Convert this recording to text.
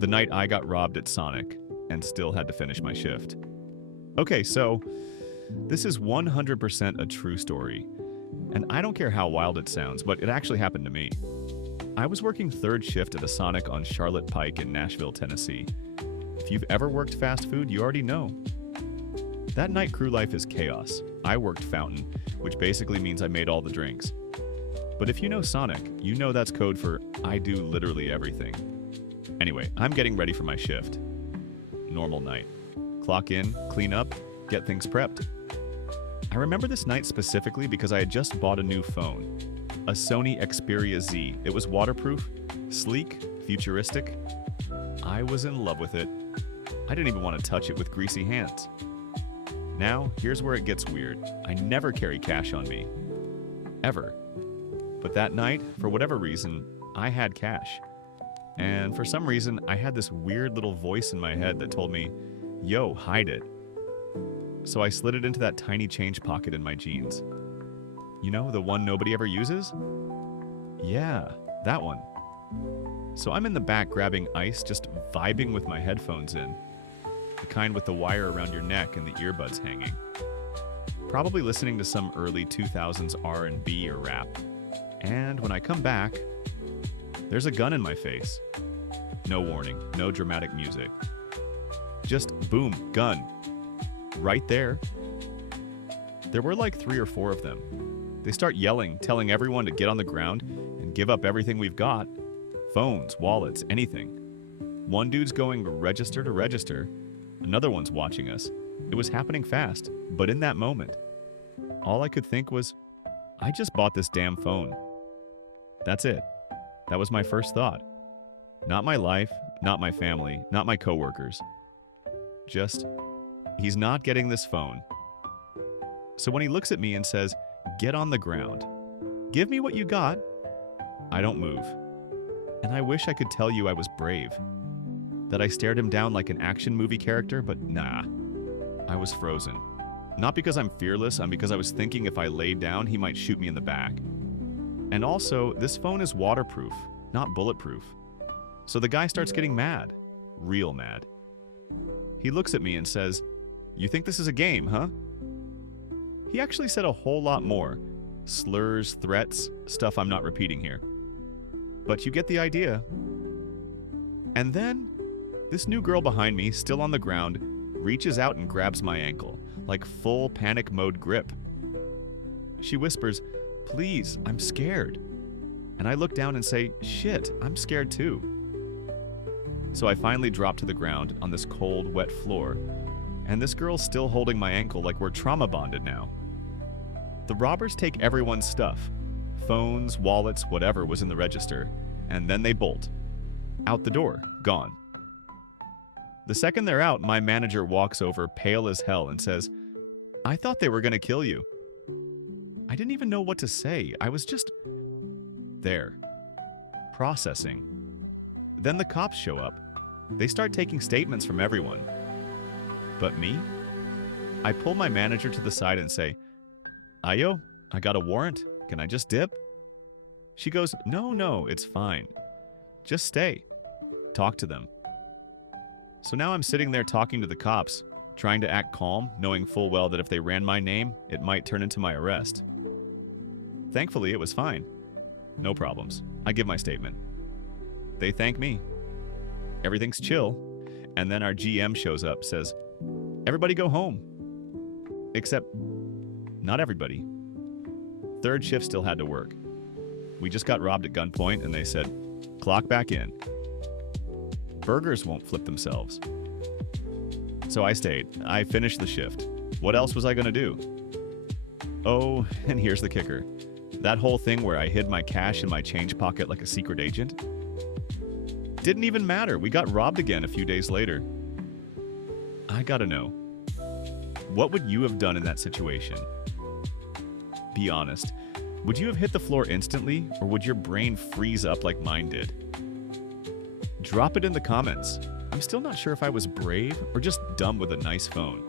The night I got robbed at Sonic and still had to finish my shift. Okay, so this is 100% a true story. And I don't care how wild it sounds, but it actually happened to me. I was working third shift at a Sonic on Charlotte Pike in Nashville, Tennessee. If you've ever worked fast food, you already know. That night crew life is chaos. I worked fountain, which basically means I made all the drinks. But if you know Sonic, you know that's code for I do literally everything. Anyway, I'm getting ready for my shift. Normal night. Clock in, clean up, get things prepped. I remember this night specifically because I had just bought a new phone. A Sony Xperia Z. It was waterproof, sleek, futuristic. I was in love with it. I didn't even want to touch it with greasy hands. Now, here's where it gets weird. I never carry cash on me. Ever. But that night, for whatever reason, I had cash. And for some reason, I had this weird little voice in my head that told me, yo, hide it. So I slid it into that tiny change pocket in my jeans. You know, the one nobody ever uses? Yeah, that one. So I'm in the back grabbing ice, just vibing with my headphones in. The kind with the wire around your neck and the earbuds hanging. Probably listening to some early 2000s R&B or rap. And when I come back, there's a gun in my face. No warning, no dramatic music. Just boom, gun. Right there. There were like 3 or 4 of them. They start yelling, telling everyone to get on the ground and give up everything we've got. Phones, wallets, anything. One dude's going register to register. Another one's watching us. It was happening fast, but in that moment, all I could think was, I just bought this damn phone. That's it. That was my first thought. Not my life, not my family, not my coworkers. Just, he's not getting this phone. So when he looks at me and says, get on the ground, give me what you got, I don't move. And I wish I could tell you I was brave. That I stared him down like an action movie character, but nah. I was frozen. Not because I'm fearless, I'm because I was thinking if I laid down, he might shoot me in the back. And also, this phone is waterproof, not bulletproof. So the guy starts getting mad. Real mad. He looks at me and says, you think this is a game, huh? He actually said a whole lot more. Slurs, threats, stuff I'm not repeating here. But you get the idea. And then, this new girl behind me, still on the ground, reaches out and grabs my ankle, like full panic mode grip. She whispers, please, I'm scared. And I look down and say, shit, I'm scared too. So I finally drop to the ground on this cold, wet floor, and this girl's still holding my ankle like we're trauma bonded now. The robbers take everyone's stuff, phones, wallets, whatever was in the register, and then they bolt. Out the door, gone. The second they're out, my manager walks over, pale as hell, and says, I thought they were going to kill you. I didn't even know what to say. I was just there, processing. Then the cops show up. They start taking statements from everyone. But me? I pull my manager to the side and say, Ayo, I got a warrant. Can I just dip? She goes, no, it's fine. Just stay. Talk to them. So now I'm sitting there talking to the cops, trying to act calm, knowing full well that if they ran my name, it might turn into my arrest. Thankfully, it was fine. No problems. I give my statement. They thank me. Everything's chill. And then our GM shows up, says, everybody go home. Except, not everybody. Third shift still had to work. We just got robbed at gunpoint and they said, clock back in. Burgers won't flip themselves. So I stayed. I finished the shift. What else was I going to do? Oh, and here's the kicker. That whole thing where I hid my cash in my change pocket like a secret agent? Didn't even matter. We got robbed again a few days later. I gotta know. What would you have done in that situation? Be honest. Would you have hit the floor instantly, or would your brain freeze up like mine did? Drop it in the comments. I'm still not sure if I was brave or just dumb with a nice phone.